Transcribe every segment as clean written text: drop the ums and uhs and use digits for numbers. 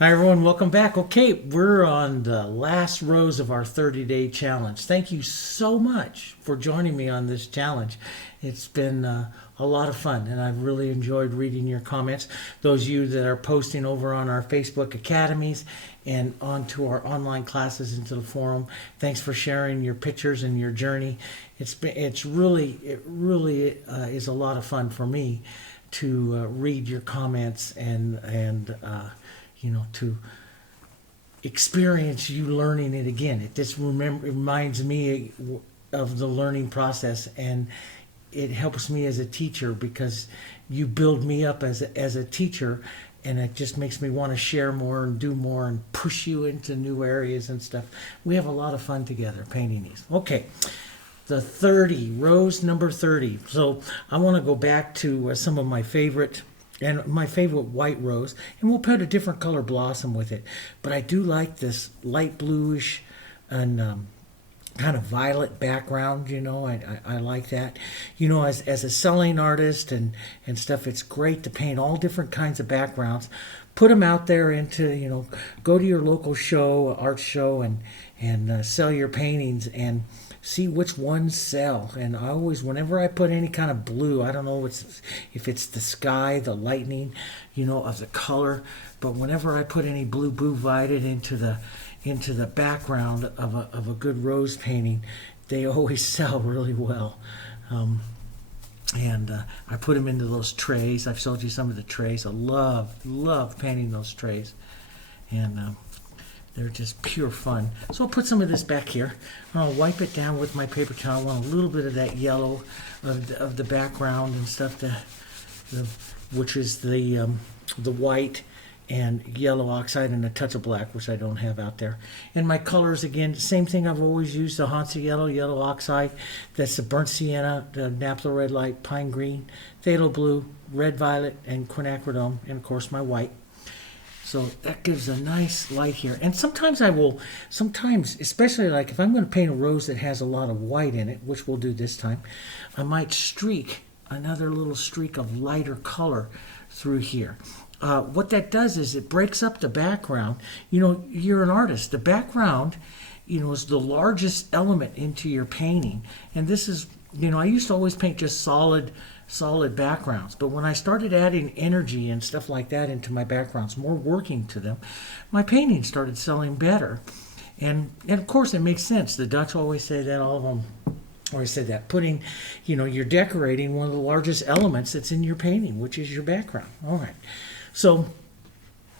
Hi everyone, welcome back. Okay, we're on the last rows of our 30-day challenge. Thank you so much for joining me on this challenge. It's been a lot of fun and I've really enjoyed reading your comments. Those of you that are posting over on our Facebook academies and onto our online classes into the forum, thanks for sharing your pictures and your journey. It really is a lot of fun for me to read your comments and to experience you learning it again. It just reminds me of the learning process, and it helps me as a teacher because you build me up as a teacher, and it just makes me want to share more and do more and push you into new areas and stuff. We have a lot of fun together painting these. Okay, the 30, rose number 30. So I want to go back to some of my favorite and my favorite white rose, and we'll put a different color blossom with it. But I do like this light bluish and kind of violet background. I like that. As a selling artist and stuff, it's great to paint all different kinds of backgrounds, put them out there into, go to your local show, art show, and sell your paintings and see which ones sell. And I always, whenever I put any kind of blue, I don't know if it's the sky, the lightning, of the color, but whenever I put any blue violet into the background of a good rose painting, they always sell really well. And I put them into those trays. I've showed you some of the trays. I love painting those trays, and they're just pure fun. So I'll put some of this back here. I'll wipe it down with my paper towel. I want a little bit of that yellow of the background and stuff, which is the white and yellow oxide and a touch of black, which I don't have out there. And my colors, again, same thing I've always used, the Hansa yellow oxide. That's the burnt sienna, the naphtha red light, pine green, phthalo blue, red violet, and quinacridone, and of course my white. So that gives a nice light here. And sometimes especially like if I'm going to paint a rose that has a lot of white in it, which we'll do this time, I might streak another little streak of lighter color through here. What that does is it breaks up the background. You're an artist. The background, is the largest element into your painting. And this is, I used to always paint just solid backgrounds. But when I started adding energy and stuff like that into my backgrounds, more working to them, my paintings started selling better. And of course, it makes sense. The Dutch always say that, all of them always say that. Putting, you're decorating one of the largest elements that's in your painting, which is your background. All right. So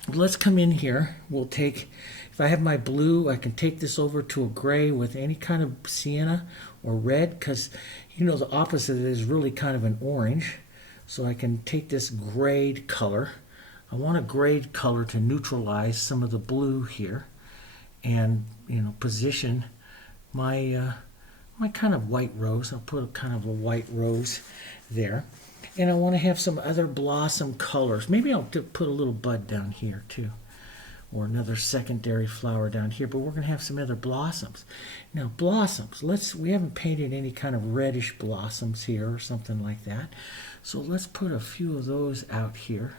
let's come in here. We'll take, if I have my blue, I can take this over to a gray with any kind of sienna or red, because the opposite is really kind of an orange. So I can take this grayed color. I want a grayed color to neutralize some of the blue here, and position my my kind of white rose. I'll put a kind of a white rose there. And I want to have some other blossom colors. Maybe I'll put a little bud down here too, or another secondary flower down here, but we're going to have some other blossoms. Now blossoms, we haven't painted any kind of reddish blossoms here or something like that. So let's put a few of those out here.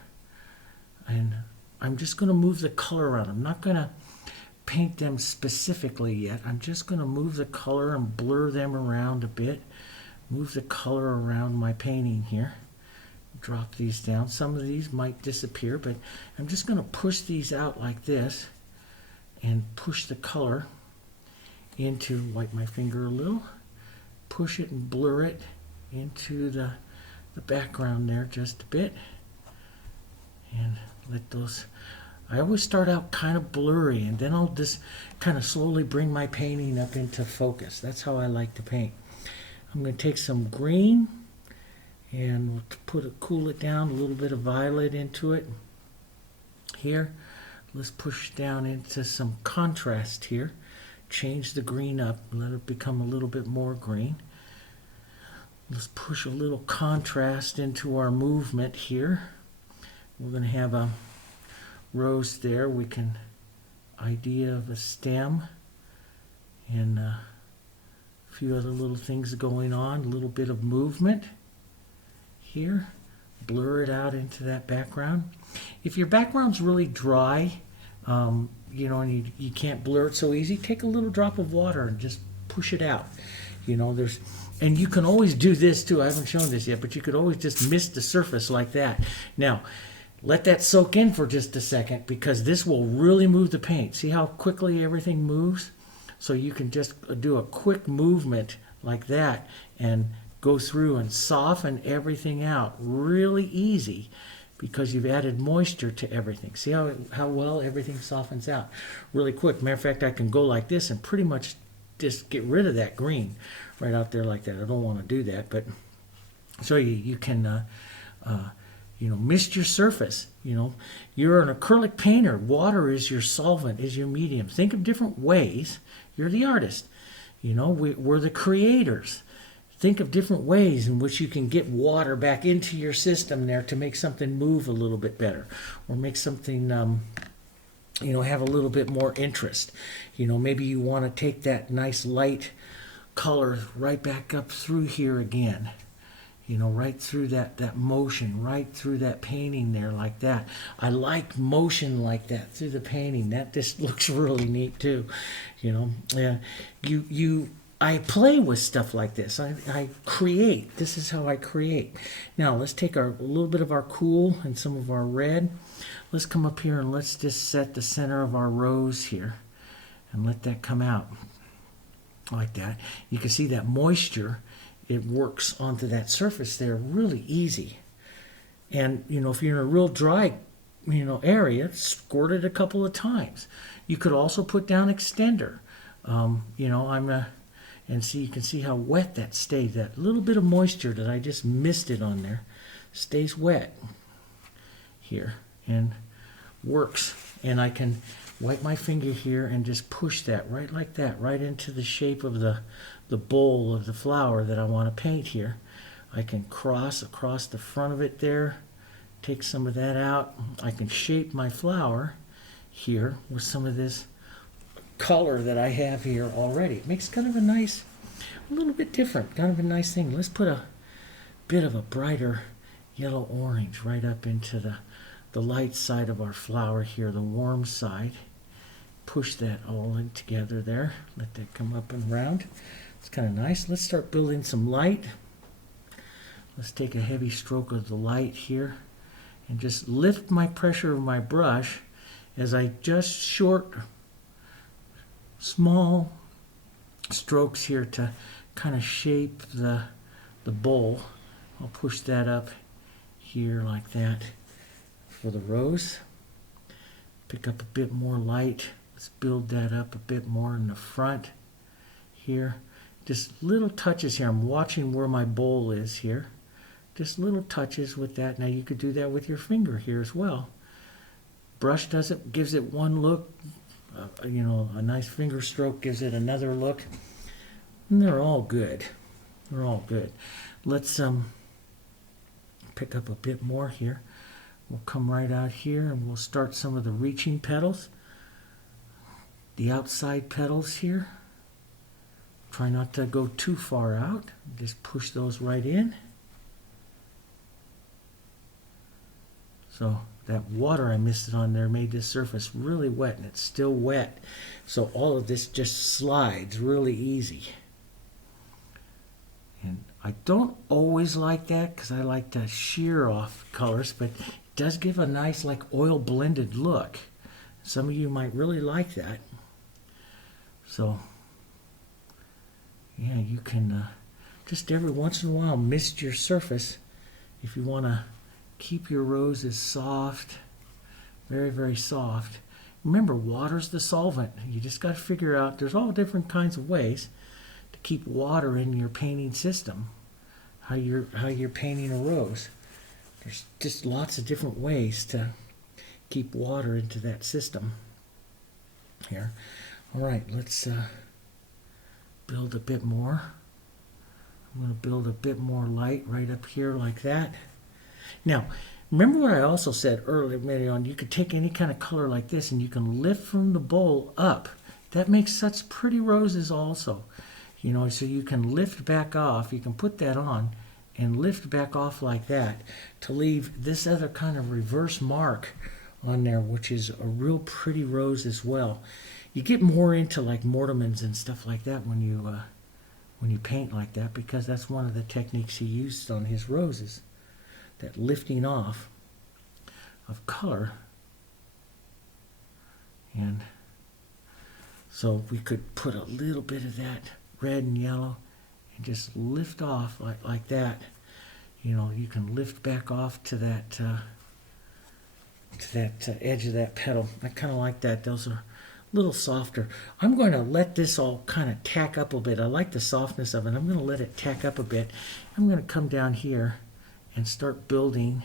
And I'm just going to move the color around. I'm not going to paint them specifically yet. I'm just going to move the color and blur them around a bit. Move the color around my painting here. Drop these down. Some of these might disappear, but I'm just going to push these out like this and push the color into, wipe my finger a little, push it and blur it into the background there just a bit, and let those, I always start out kind of blurry, and then I'll just kind of slowly bring my painting up into focus. That's how I like to paint. I'm going to take some green and we'll cool it down, a little bit of violet into it here. Let's push down into some contrast here. Change the green up, let it become a little bit more green. Let's push a little contrast into our movement here. We're going to have a rose there. We can, idea of a stem and a few other little things going on, a little bit of movement here. Blur it out into that background. If your background's really dry, and you can't blur it so easy, take a little drop of water and just push it out. And you can always do this too. I haven't shown this yet, but you could always just mist the surface like that. Now, let that soak in for just a second, because this will really move the paint. See how quickly everything moves? So you can just do a quick movement like that and go through and soften everything out really easy, because you've added moisture to everything. See how well everything softens out really quick. Matter of fact, I can go like this and pretty much just get rid of that green right out there like that. I don't want to do that, but so you can mist your surface. You're an acrylic painter. Water is your solvent, is your medium. Think of different ways. You're the artist. We're the creators. Think of different ways in which you can get water back into your system there to make something move a little bit better, or make something, have a little bit more interest. Maybe you want to take that nice light color right back up through here again. Right through that motion, right through that painting there like that. I like motion like that through the painting. That just looks really neat too. I play with stuff like this. I create. This is how I create. Now let's take a little bit of our cool and some of our red. Let's come up here and let's just set the center of our rose here and let that come out like that. You can see that moisture. It works onto that surface there really easy. And, if you're in a real dry, area, squirt it a couple of times. You could also put down extender. And see, you can see how wet that stays. That little bit of moisture that I just misted on there stays wet here and works. And I can wipe my finger here and just push that right like that, right into the shape of the bowl of the flower that I want to paint here. I can cross across the front of it there, take some of that out. I can shape my flower here with some of this color that I have here already. It makes kind of a little bit different, kind of a nice thing. Let's put a bit of a brighter yellow orange right up into the light side of our flower here, the warm side. Push that all in together there. Let that come up and round. It's kind of nice. Let's start building some light. Let's take a heavy stroke of the light here and just lift my pressure of my brush as I just small strokes here to kind of shape the bowl. I'll push that up here like that for the rose. Pick up a bit more light. Let's build that up a bit more in the front here. Just little touches here. I'm watching where my bowl is here. Just little touches with that. Now you could do that with your finger here as well. Brush gives it one look. A nice finger stroke gives it another look. And they're all good. They're all good. Let's pick up a bit more here. We'll come right out here and we'll start some of the reaching petals. The outside petals here. Try not to go too far out. Just push those right in. So that water I misted on there made this surface really wet, and it's still wet. So all of this just slides really easy. And I don't always like that because I like to shear off colors, but it does give a nice like oil blended look. Some of you might really like that. So yeah, you can just every once in a while mist your surface if you want to keep your roses soft, very, very soft. Remember, water's the solvent. You just got to figure out, there's all different kinds of ways to keep water in your painting system, how you're painting a rose. There's just lots of different ways to keep water into that system here. All right, let's build a bit more. I'm going to build a bit more light right up here like that. Now, remember what I also said earlier on, you could take any kind of color like this and you can lift from the bowl up. That makes such pretty roses also. So you can lift back off. You can put that on and lift back off like that to leave this other kind of reverse mark on there, which is a real pretty rose as well. You get more into like Mortemans and stuff like that when you paint like that, because that's one of the techniques he used on his roses, that lifting off of color. And so we could put a little bit of that red and yellow and just lift off like that. You know, you can lift back off to that edge of that petal. I kind of like that. Those are a little softer. I'm going to let this all kind of tack up a bit. I like the softness of it. I'm going to let it tack up a bit. I'm going to come down here and start building.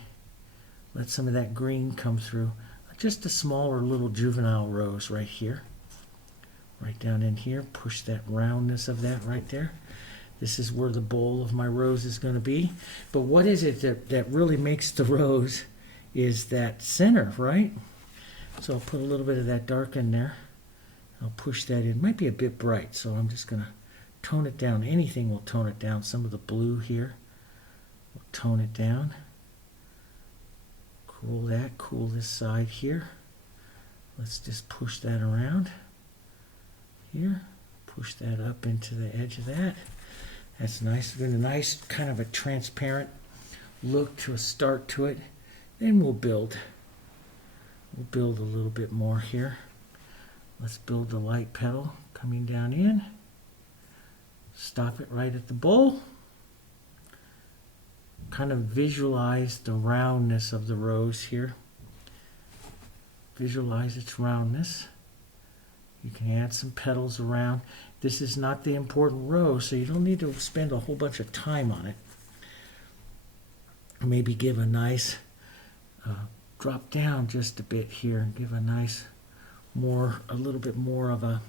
Let some of that green come through. Just a smaller little juvenile rose right here. Right down in here. Push that roundness of that right there. This is where the bowl of my rose is going to be. But what is it that really makes the rose is that center, right? So I'll put a little bit of that dark in there. I'll push that in. It might be a bit bright, so I'm just going to tone it down. Anything will tone it down. Some of the blue here will tone it down. Cool that. Cool this side here. Let's just push that around here. Push that up into the edge of that. That's nice. With a nice kind of a transparent look to a start to it. Then we'll build. We'll build a little bit more here. Let's build the light petal coming down in. Stop it right at the bowl. Kind of visualize the roundness of the rose here. Visualize its roundness. You can add some petals around. This is not the important rose, so you don't need to spend a whole bunch of time on it. Maybe give a nice drop down just a bit here and give a nice a little bit more of a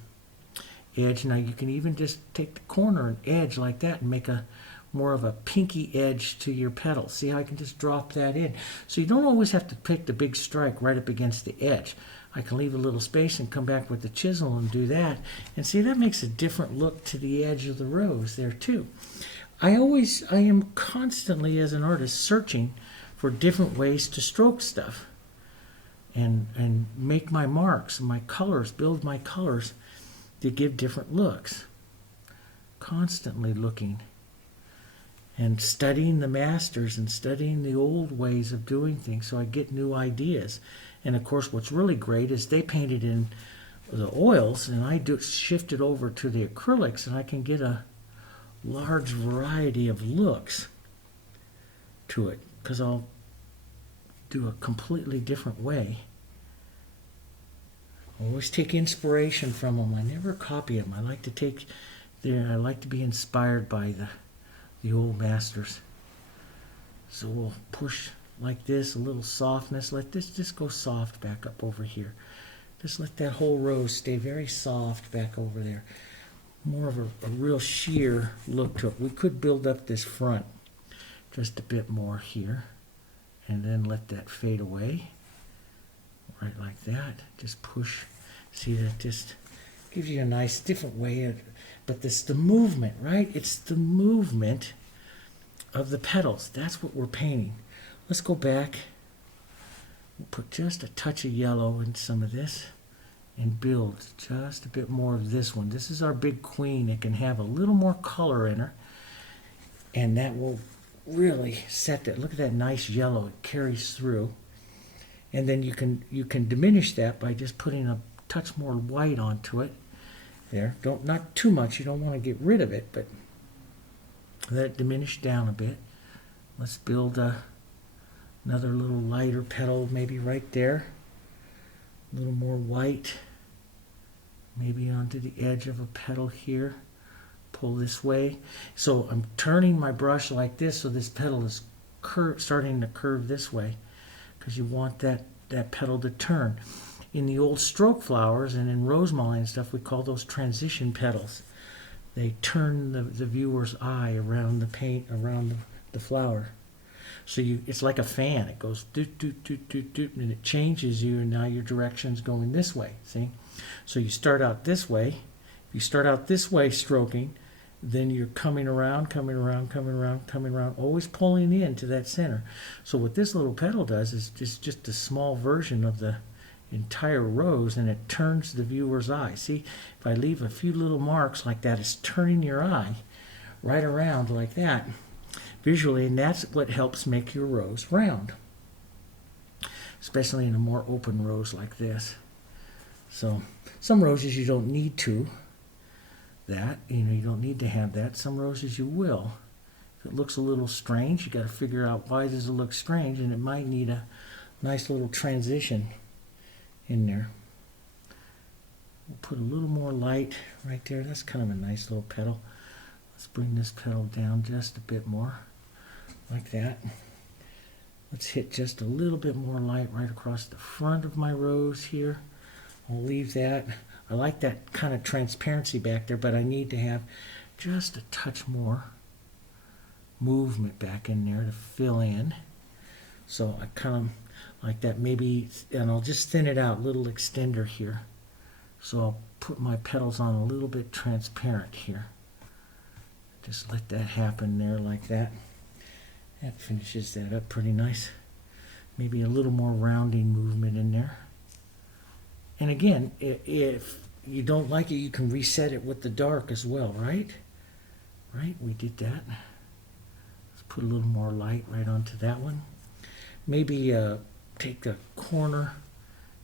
edge. Now you can even just take the corner and edge like that and make a more of a pinky edge to your petal. See how I can just drop that in? So you don't always have to pick the big strike right up against the edge. I can leave a little space and come back with the chisel and do that. And see, that makes a different look to the edge of the rose there too. I am constantly as an artist searching for different ways to stroke stuff and make my marks and my colors, build my colors to give different looks. Constantly looking and studying the masters and studying the old ways of doing things so I get new ideas. And of course what's really great is they painted in the oils and I shift it over to the acrylics and I can get a large variety of looks to it because I'll do a completely different way. I always take inspiration from them. I never copy them. I like to be inspired by the old masters. So we'll push like this, a little softness. Let this just go soft back up over here. Just let that whole rose stay very soft back over there. More of a real sheer look to it. We could build up this front just a bit more here and then let that fade away. Right like that. Just push. See, that just gives you a nice different way. But this the movement, right? It's the movement of the petals. That's what we're painting. Let's go back. We'll put just a touch of yellow in some of this and build just a bit more of this one. This is our big queen. It can have a little more color in her. And that will really set that. Look at that nice yellow. It carries through. And then you can diminish that by just putting a touch more white onto it. There. Not too much. You don't want to get rid of it, but let it diminish down a bit. Let's build another little lighter petal maybe right there. A little more white. Maybe onto the edge of a petal here. Pull this way. So I'm turning my brush like this so this petal is starting to curve this way because you want that petal to turn. In the old stroke flowers and in rosemary and stuff, we call those transition petals. They turn the viewer's eye around the paint, around the flower. So it's like a fan. It goes doot, doot, doot, doot, doot, and it changes you, and now your direction's going this way, see? So you start out this way. If you start out this way stroking, then you're coming around, coming around, coming around, coming around, always pulling into that center. So what this little petal does is just a small version of the entire rose, and it turns the viewer's eye. See, if I leave a few little marks like that, it's turning your eye right around like that visually, and that's what helps make your rose round, especially in a more open rose like this. So some roses you don't need to you don't need to have that. Some roses you will. If it looks a little strange, you got to figure out why does it look strange, and it might need a nice little transition in there. We'll put a little more light right there. That's kind of a nice little petal. Let's bring this petal down just a bit more, like that. Let's hit just a little bit more light right across the front of my rose here. I'll leave that. I like that kind of transparency back there, but I need to have just a touch more movement back in there to fill in. So I kind of like that maybe, and I'll just thin it out, little extender here. So I'll put my petals on a little bit transparent here. Just let that happen there like that. That finishes that up pretty nice. Maybe a little more rounding movement in there. And again, if you don't like it, you can reset it with the dark as well, right? Right, we did that. Let's put a little more light right onto that one. Maybe take the corner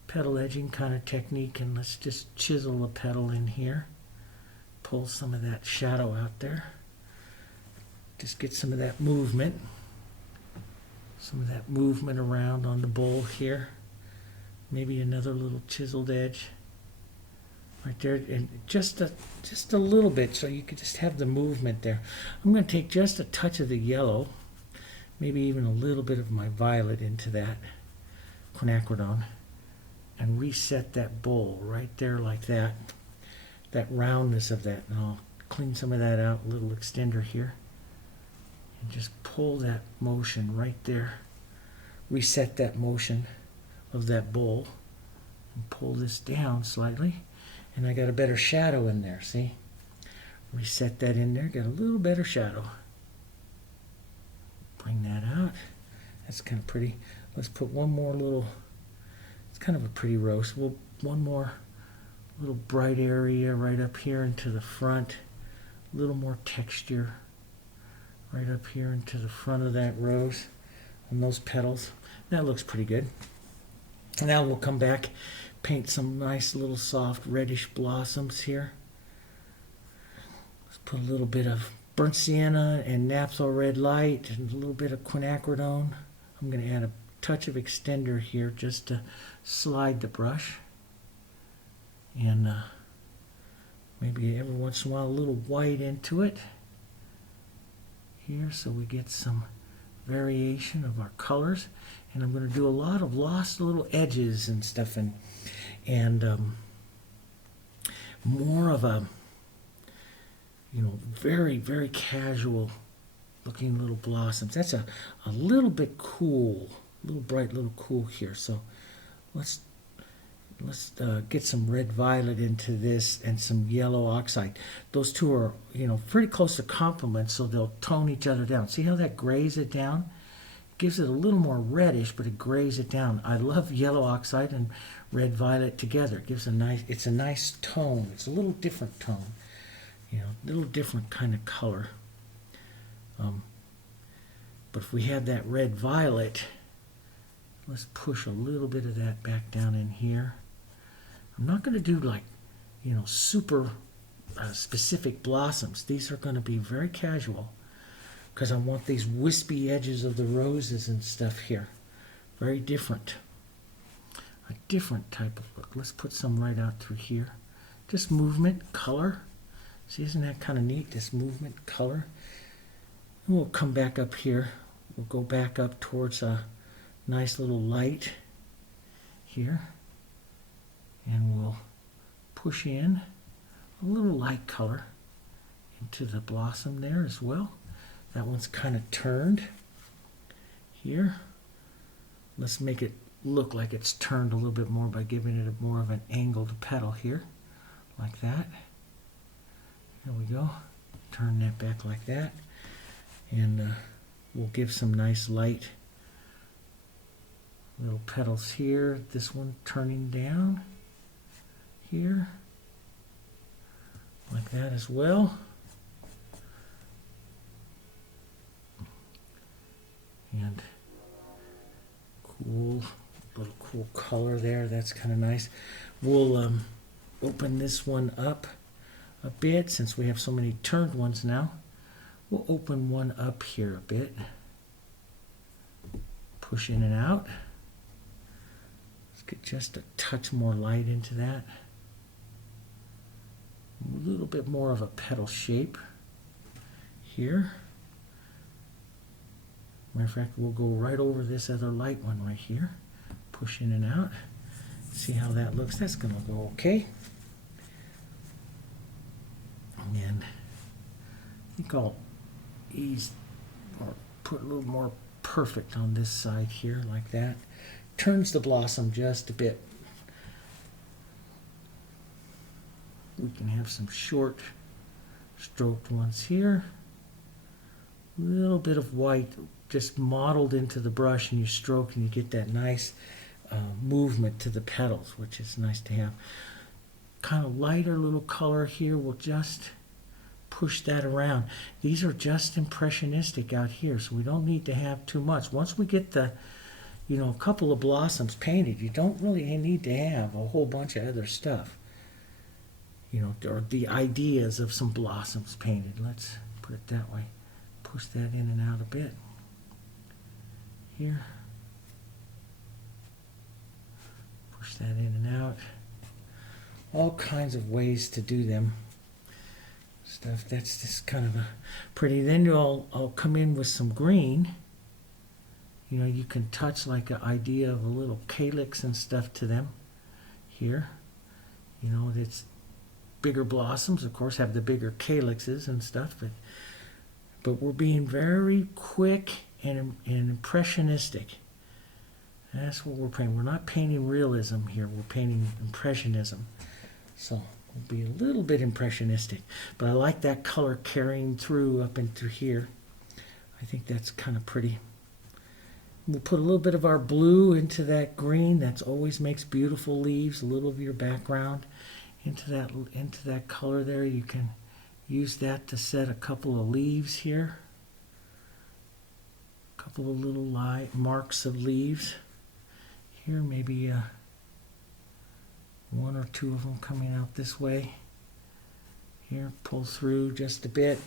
petal edging kind of technique, and let's just chisel a petal in here. Pull some of that shadow out there. Just get some of that movement. Some of that movement around on the bowl here. Maybe another little chiseled edge right there, and just a little bit, so you could just have the movement there. I'm going to take just a touch of the yellow, maybe even a little bit of my violet into that quinacridone, and reset that bowl right there like that. That roundness of that, and I'll clean some of that out, a little extender here, and just pull that motion right there. Reset that motion of that bowl and pull this down slightly, and I got a better shadow in there. See, reset that in there, got a little better shadow. Bring that out. That's kind of pretty. Let's put one more little, it's kind of a pretty rose. One more little bright area right up here into the front, a little more texture right up here into the front of that rose and those petals. That looks pretty good. Now we'll come back, paint some nice little soft reddish blossoms here. Let's put a little bit of burnt sienna and naphthol red light and a little bit of quinacridone. I'm going to add a touch of extender here just to slide the brush. And maybe every once in a while a little white into it here, so we get some variation of our colors. And I'm going to do a lot of lost little edges and stuff, and more of a, very, very casual looking little blossoms. That's a little bit cool, a little bright, little cool here. So let's get some red violet into this and some yellow oxide. Those two are, pretty close to complements, so they'll tone each other down. See how that grays it down? Gives it a little more reddish, but it grays it down. I love yellow oxide and red violet together. It gives it's a nice tone. It's a little different tone, a little different kind of color. But if we have that red violet, let's push a little bit of that back down in here. I'm not going to do like, super specific blossoms. These are going to be very casual, because I want these wispy edges of the roses and stuff here. Very different. A different type of look. Let's put some right out through here. Just movement, color. See, isn't that kind of neat? This movement, color. And we'll come back up here. We'll go back up towards a nice little light here. And we'll push in a little light color into the blossom there as well. That one's kind of turned here. Let's make it look like it's turned a little bit more by giving it more of an angled petal here, like that. There we go. turn that back like that. And we'll give some nice light little petals here. This one turning down here, like that as well. And cool, little cool color there. That's kind of nice. We'll open this one up a bit since we have so many turned ones now. We'll open one up here a bit. Push in and out. Let's get just a touch more light into that. A little bit more of a petal shape here. Matter of fact, we'll go right over this other light one right here. Push in and out. See how that looks. That's going to go okay. And I think I'll ease or put a little more perfect on this side here, like that. Turns the blossom just a bit. We can have some short stroked ones here. A little bit of white just mottled into the brush, and you stroke and you get that nice movement to the petals, which is nice to have. Kind of lighter little color here. We'll just push that around. These are just impressionistic out here, so we don't need to have too much. Once we get the, a couple of blossoms painted, you don't really need to have a whole bunch of other stuff. Or the ideas of some blossoms painted. Let's put it that way. Push that in and out a bit. Here. Push that in and out. All kinds of ways to do them. Stuff that's just kind of a pretty. Then I'll come in with some green. You can touch like an idea of a little calyx and stuff to them. Here. It's bigger blossoms, of course, have the bigger calyxes and stuff, but we're being very quick and impressionistic. That's what we're painting. We're not painting realism here. We're painting impressionism. So we'll be a little bit impressionistic. But I like that color carrying through up into here. I think that's kind of pretty. We'll put a little bit of our blue into that green. That always makes beautiful leaves. A little of your background into that color there. You can use that to set a couple of leaves here. A couple of little marks of leaves. Here, maybe one or two of them coming out this way. Here, pull through just a bit.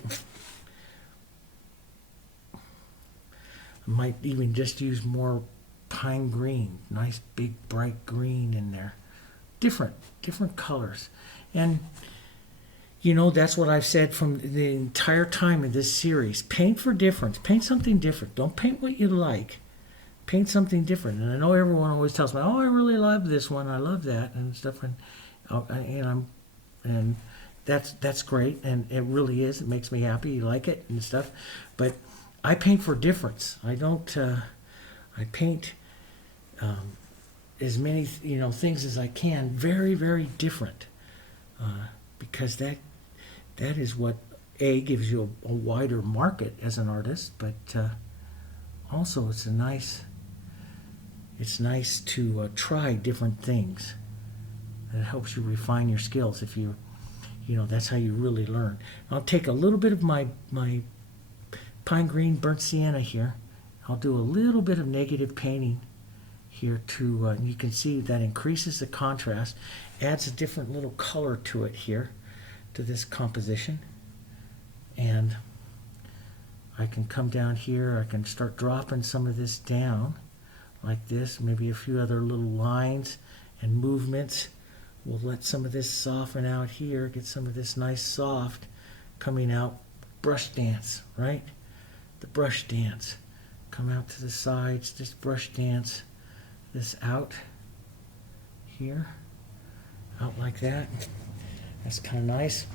I might even just use more pine green. Nice big bright green in there. Different colors. And that's what I've said from the entire time of this series. Paint for difference. Paint something different. Don't paint what you like. Paint something different. And I know everyone always tells me, "Oh, I really love this one. I love that," and stuff. And that's great. And it really is. It makes me happy. You like it and stuff. But I paint for difference. I don't. I paint as many things as I can. Very, very different. Because that is what gives you a wider market as an artist, but also it's nice to try different things. It helps you refine your skills. If that's how you really learn. I'll take a little bit of my pine green burnt sienna here. I'll do a little bit of negative painting here to, you can see that increases the contrast, adds a different little color to it here, to this composition. And I can come down here, I can start dropping some of this down like this, maybe a few other little lines and movements. We'll let some of this soften out here, get some of this nice soft coming out. Brush dance, right? The brush dance. Come out to the sides, just brush dance this out here, out like that. That's kind of nice.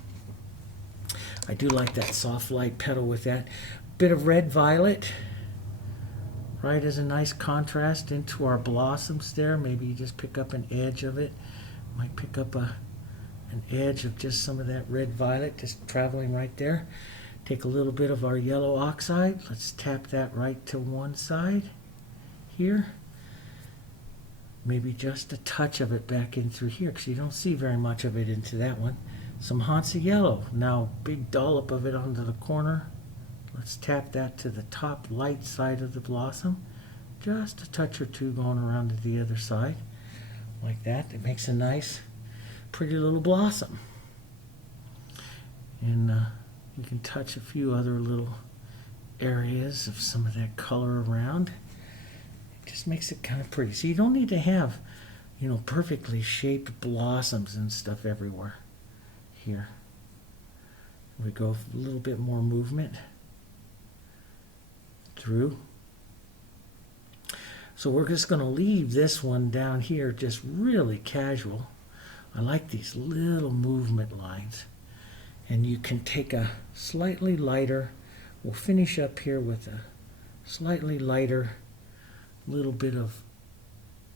I do like that soft light petal with that. Bit of red violet, right, as a nice contrast into our blossoms there. Maybe you just pick up an edge of it. Might pick up an edge of just some of that red violet just traveling right there. take a little bit of our yellow oxide. Let's tap that right to one side here. Maybe just a touch of it back in through here, because you don't see very much of it into that one. Some haunts of yellow. Now, big dollop of it onto the corner. Let's tap that to the top light side of the blossom. Just a touch or two going around to the other side. Like that. It makes a nice, pretty little blossom. And you can touch a few other little areas of some of that color around. It just makes it kind of pretty. So you don't need to have, you know, perfectly shaped blossoms and stuff everywhere. Here we go, a little bit more movement through. So we're just going to leave this one down here just really casual. I like these little movement lines. And you can take a slightly lighter, we'll finish up here with a slightly lighter little bit of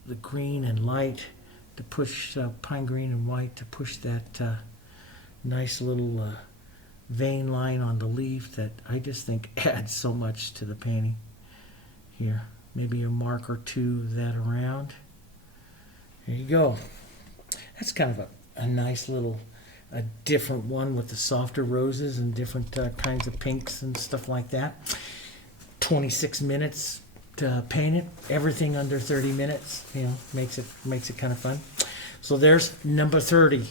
the green and light to push, pine green and white to push that nice little vein line on the leaf that I just think adds so much to the painting. Here, maybe a mark or two of that around. There you go. That's kind of a nice little, a different one with the softer roses and different kinds of pinks and stuff like that. 26 minutes to paint it. Everything under 30 minutes, you know, makes it kind of fun. So there's number 30.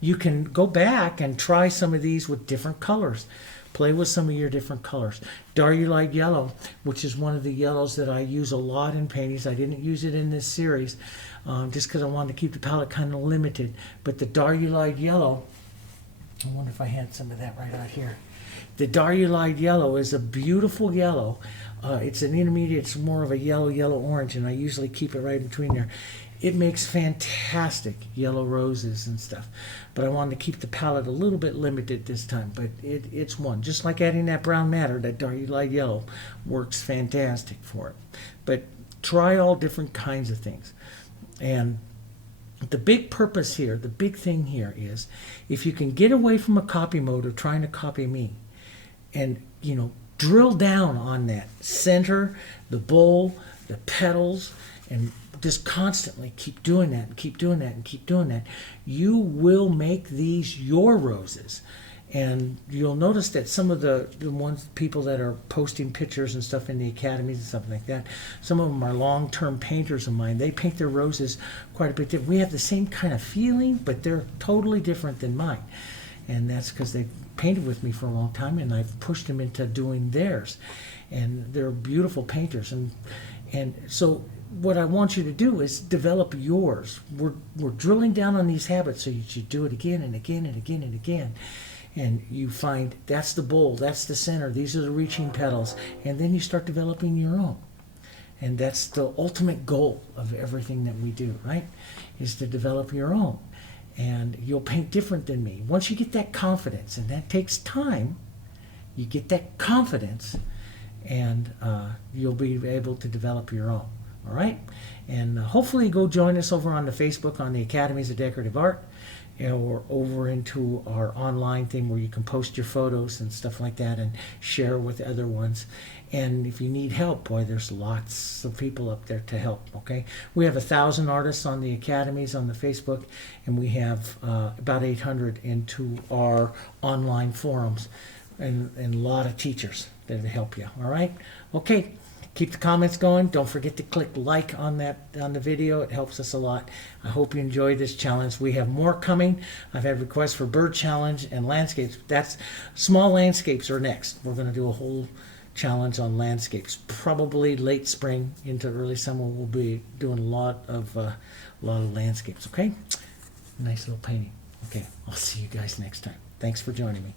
You can go back and try some of these with different colors. Play with some of your different colors. Darulite yellow, which is one of the yellows that I use a lot in paintings. I didn't use it in this series just because I wanted to keep the palette kind of limited. But the Darulite yellow, I wonder if I had some of that right out here. The Darulite yellow is a beautiful yellow. It's an intermediate, it's more of a yellow-orange, and I usually keep it right between there. It makes fantastic yellow roses and stuff. But I wanted to keep the palette a little bit limited this time. But it's one. Just like adding that brown matter, that Darulite yellow works fantastic for it. But try all different kinds of things. And the big purpose here, the big thing here is, if you can get away from a copy mode of trying to copy me, and, you know, drill down on that center, the bowl, the petals, and just constantly keep doing that and keep doing that and keep doing that, you will make these your roses. And you'll notice that some of the people that are posting pictures and stuff in the academies and stuff like that, some of them are long-term painters of mine. They paint their roses quite a bit different. We have the same kind of feeling, but they're totally different than mine. And that's because they've painted with me for a long time, and I've pushed them into doing theirs. And they're beautiful painters. And so what I want you to do is develop yours. We're drilling down on these habits so you should do it again and again and again and again. And you find that's the bowl, that's the center, these are the reaching petals. And then you start developing your own. And that's the ultimate goal of everything that we do, right? Is to develop your own. And you'll paint different than me. Once you get that confidence, and that takes time, you get that confidence, and you'll be able to develop your own. All right? And hopefully go join us over on the Facebook on the Academies of Decorative Art, or over into our online thing where you can post your photos and stuff like that and share with other ones. And if you need help, boy, there's lots of people up there to help, okay? We have 1,000 artists on the Academies on the Facebook, and we have about 800 into our online forums, and a lot of teachers that help you, all right? Okay. Keep the comments going. Don't forget to click like on the video. It helps us a lot. I hope you enjoyed this challenge. We have more coming. I've had requests for bird challenge and landscapes. That's small landscapes are next. We're going to do a whole challenge on landscapes. Probably late spring into early summer. We'll be doing a lot of landscapes. Okay, nice little painting. Okay, I'll see you guys next time. Thanks for joining me.